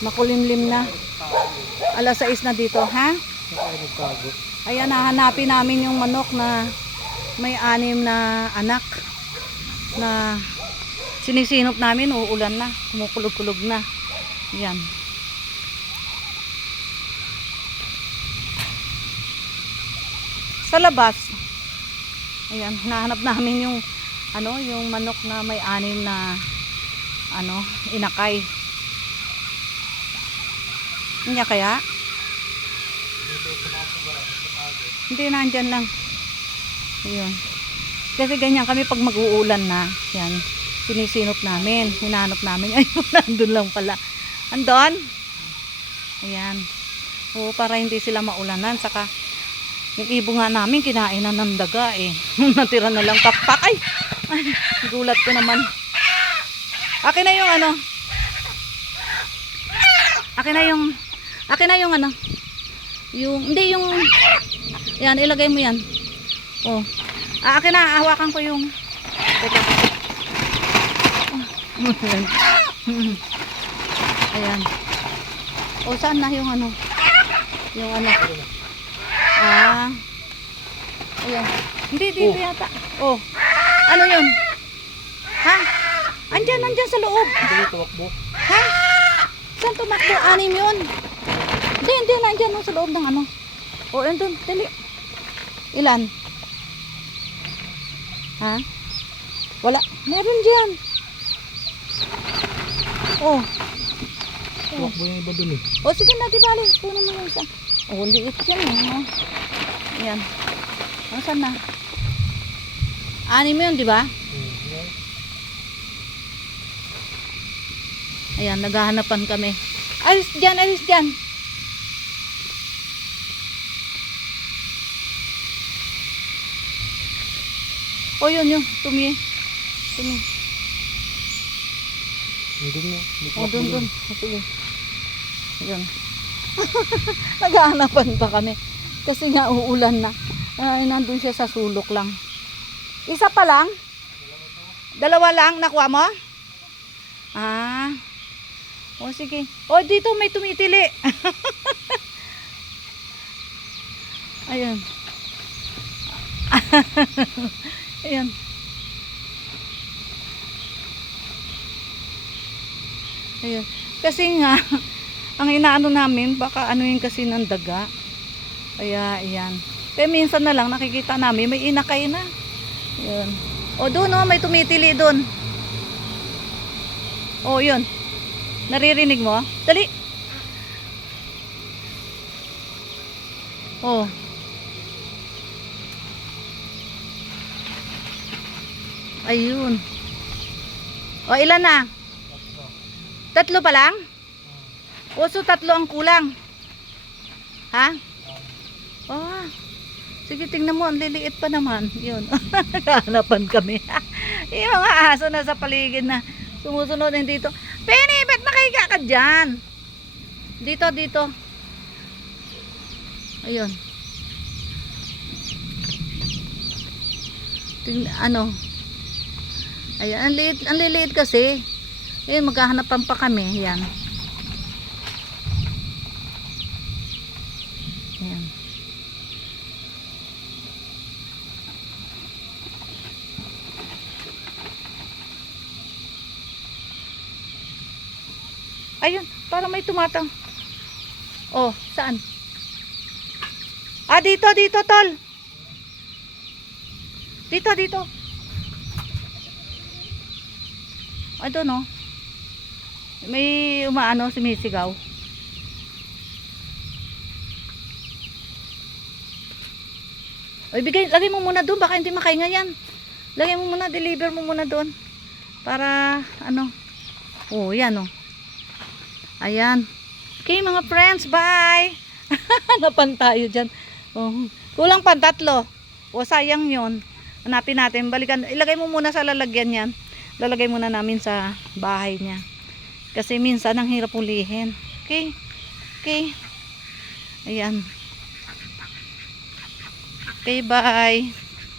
Makulimlim na. Alas 6 na dito, ha? Ayan, hahanapin namin yung manok na may 6 na anak na sinisinop namin. Uulan na, kumukulog-kulog na. Ayan. Sa labas, ayan, hinahanap namin yung yung manok na may 6 na inakay. Hindi kaya? Hindi, nandyan lang. Ayun. Kasi ganyan kami pag mag-uulan na. Yan. Sinisinop namin. Hinahanap namin. Ayun, nandun lang pala. Andon? Ayan. Oo, para hindi sila maulanan. Saka, yung ibo nga namin, kinain na ng daga eh. Natira na lang pakpak. Ay! Gulat ko naman. Akin na yung hindi yung, yan, ilagay mo yan. Oh. Akin na, hawakan ko yung, teka. Ayan. O, saan na yung ayan. Hindi, dito yata. Oh. Ano yun? Ha? Andyan sa loob. Hindi, tumakbo. Ha? Saan tumakbo? 6 yun. Hindi, nandyan sa loob ng O, andun, dali. Ilan? Ha? Wala. Meron dyan. Oh. Tumakbo yung iba dun eh. O, sige na, di bali. Puno mo yung isa. O, liit yan eh. Ayan. Saan na? 6 yun, di ba? Ayan, naghahanapan kami. Alis dyan, alis dyan. O, yun. Tumi. O, dun. Sige. Ayan. Naghahanapan pa kami. Kasi nga uulan na. Ay, nandun siya sa sulok lang. Isa pa lang? 2 lang? Nakuha mo? O, sige. O, dito may tumitili. Ayan. Ayan. Ayan. Kasi nga, ang inaano namin, baka anuin kasi ng daga. Kaya, ayan. Kaya minsan na lang, nakikita namin, may inakay na. Ayan. O, doon may tumitili doon. O, yun. Naririnig mo? Dali. O. Ayun. O, ilan na? 3 pa lang? O, so 3 ang kulang. Ha? Oh. Sige, tingnan mo, ang liliit pa naman. Yun. Nagahanapan kami. Yung mga aso na sa paligid na sumusunod din dito. Penny, ba't nakahiga ka dyan? Dito. Ayun. Tingnan, ayan, ang liliit kasi. Ayun, maghahanapan pa kami. Yan. Ayan. Ayun, para may tumatang. Oh, saan? Dito, tol. Dito. Doon, may sumisigaw. Oy, lagay mo muna doon, baka hindi makahinga yan. Lagay mo muna, deliver mo muna doon. Para, oh, yan, Ayan. Okay, mga friends, bye! Napan tayo dyan. Oh, kulang pa 3. O, sayang yun. Hanapin natin. Balikan. Ilagay mo muna sa lalagyan yan. Lalagay muna namin sa bahay niya. Kasi minsan ang hirap ulihin. Okay? Ayan. Okay, bye!